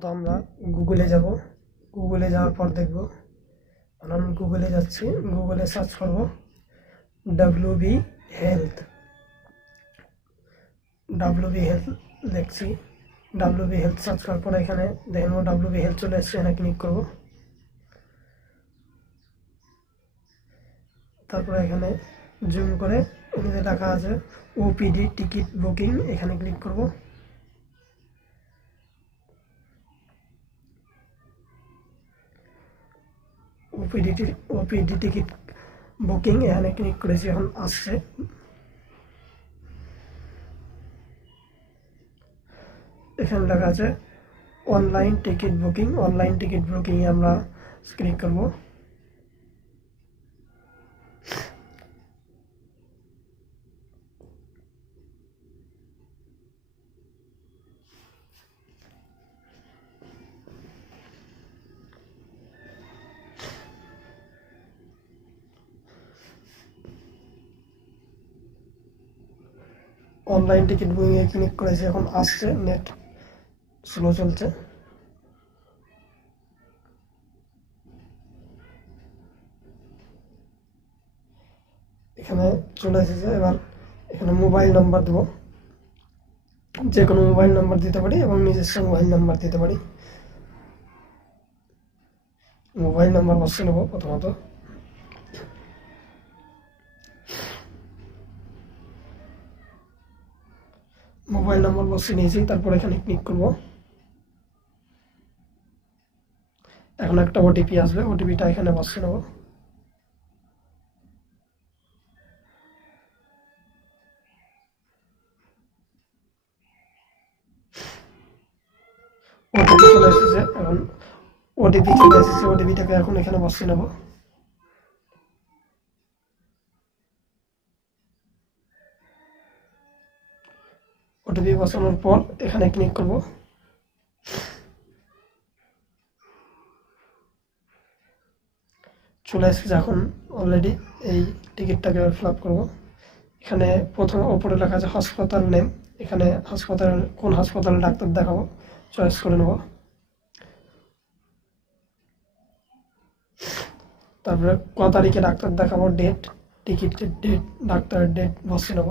প্রথমত আমরা গুগলে যাব। গুগলে যাওয়ার পর দেখব। আমি গুগলে যাচ্ছি। গুগলে সার্চ করব। W B health W B health দেখছি ডাব্লিউ বি হেলথ সার্চ করার পর এখানে দেখেন ডাব্লিউ বি হেলথ চলে এসছে। এখানে ক্লিক করব। তারপরে এখানে জুম করে, এখানে লেখা আছে ওপিডি টিকিট বুকিং এখানে ক্লিক করব। ওপিডি ওপিডি টিকিট বুকিং এখানে ক্লিক করেছি এখন আসছে। এখানে লেখা আছে, online ticket booking. Online ticket বুকিংয়ে আমরা ক্লিক করব। অনলাইন টিকিট বুকিং এ ক্লিক করেছি, এখন আসছে নেট স্লো চলছে। এখানে চলে এসেছে, এবার এখানে মোবাইল নাম্বার দেবো। যে কোনো মোবাইল নাম্বার দিতে পারি এবং নিজস্ব মোবাইল নাম্বার দিতে পারি। মোবাইল নাম্বার বসে নেব প্রথমত। মোবাইল নাম্বার বসে নিয়েছি তারপর এখানে ক্লিক করব। এখন একটা ওটিপি আসবে ওটিপিটা এখানে বসে নেব। ওটিপি চলে এসেছে, এখন ওটিপি চলে এসেছে ওটিপিটাকে এখন এখানে বসে নেব। ওটিপি বসানোর পর এখানে ক্লিক করব। চলে এসেছে এখন অলরেডি এই টিকিটটাকে ফিল আপ করব। এখানে প্রথম ওপরে লেখা আছে হাসপাতাল নেম এখানে হাসপাতাল, কোন হাসপাতালে ডাক্তার দেখাবো চয়েস করে নেব। তারপরে ক তারিখে ডাক্তার দেখাবো ডেট টিকিটের ডেট ডাক্তারের ডেট বসে নেব।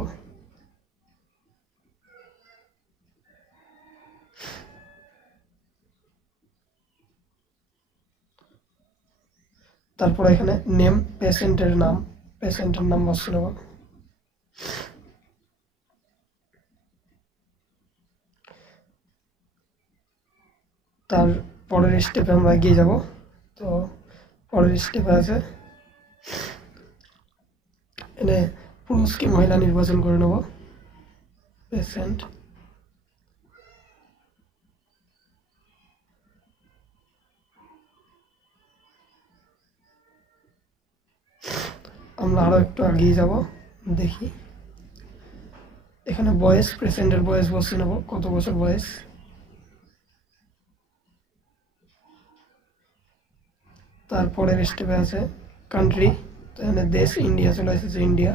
তারপরে এখানে নেম পেশেন্টের নাম পেশেন্টের নাম বসে নেব। তার পরের স্টেপে আমরা এগিয়ে যাব। তো পরের স্টেপে আছে, এনে পুরুষ কি মহিলা নির্বাচন করে নেব। পেশেন্ট আমরা আরও একটু এগিয়ে যাব, দেখি। এখানে বয়স প্রেসেন্টের বয়স বসে নেব, কত বছর বয়স? তারপরের স্টেপে আছে কান্ট্রি এখানে দেশ ইন্ডিয়া চলে এসেছে ইন্ডিয়া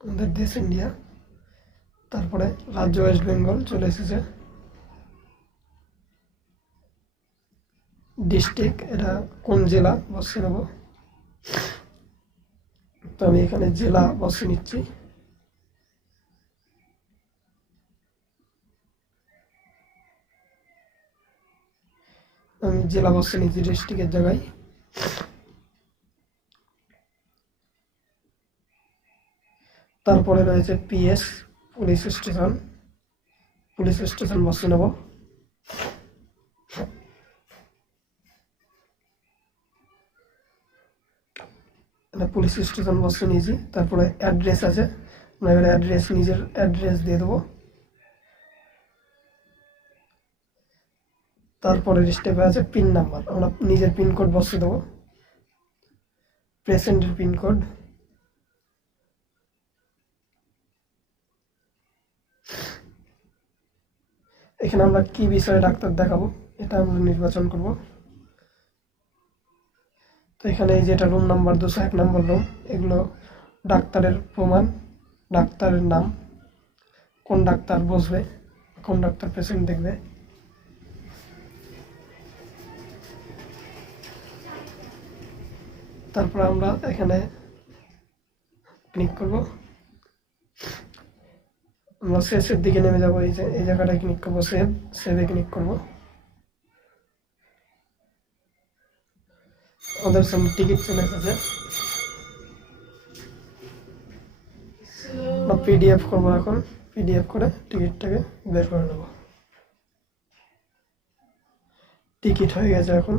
আমাদের দেশ ইন্ডিয়া তারপরে রাজ্য ওয়েস্ট বেঙ্গল চলে এসেছে। ডিস্ট্রিক্ট এটা কোন জেলা? বসে নেব। তো আমি এখানে জেলা বসে নিচ্ছি। আমি জেলা বসে নিচ্ছি ডিস্ট্রিক্টের জায়গায়। তারপরে রয়েছে PS police station. Police station বসে নেব। এটা পুলিশ স্টেশন বসে নিয়েছি। তারপরে অ্যাড্রেস আছে। আমরা এবারে অ্যাড্রেস নিজের অ্যাড্রেস দিয়ে দেবো। তারপরের স্টেপে আছে পিন নাম্বার আমরা নিজের পিনকোড বসিয়ে দেবো। পেশেন্টের পিনকোড এখানে আমরা কি বিষয়ে ডাক্তার দেখাবো, এটা আমরা নির্বাচন করব। তো এখানে এই যেটা রুম নাম্বার দুশো এক নম্বর রুম এগুলো ডাক্তারের প্রমাণ, ডাক্তারের নাম, কোন ডাক্তার বসবে, কোন ডাক্তার পেশেন্ট দেখবে। তারপর আমরা এখানে ক্লিক করব। আমরা শেষের দিকে নেমে যাব, এই যে, এই জায়গাটায় ক্লিক করব সেভ সেভে ক্লিক করব। ওদের সব টিকিট চলে এসেছে। বা পিডিএফ করব এখন। পিডিএফ করে টিকিটটাকে বের করে নেব। টিকিট হয়ে গেছে এখন।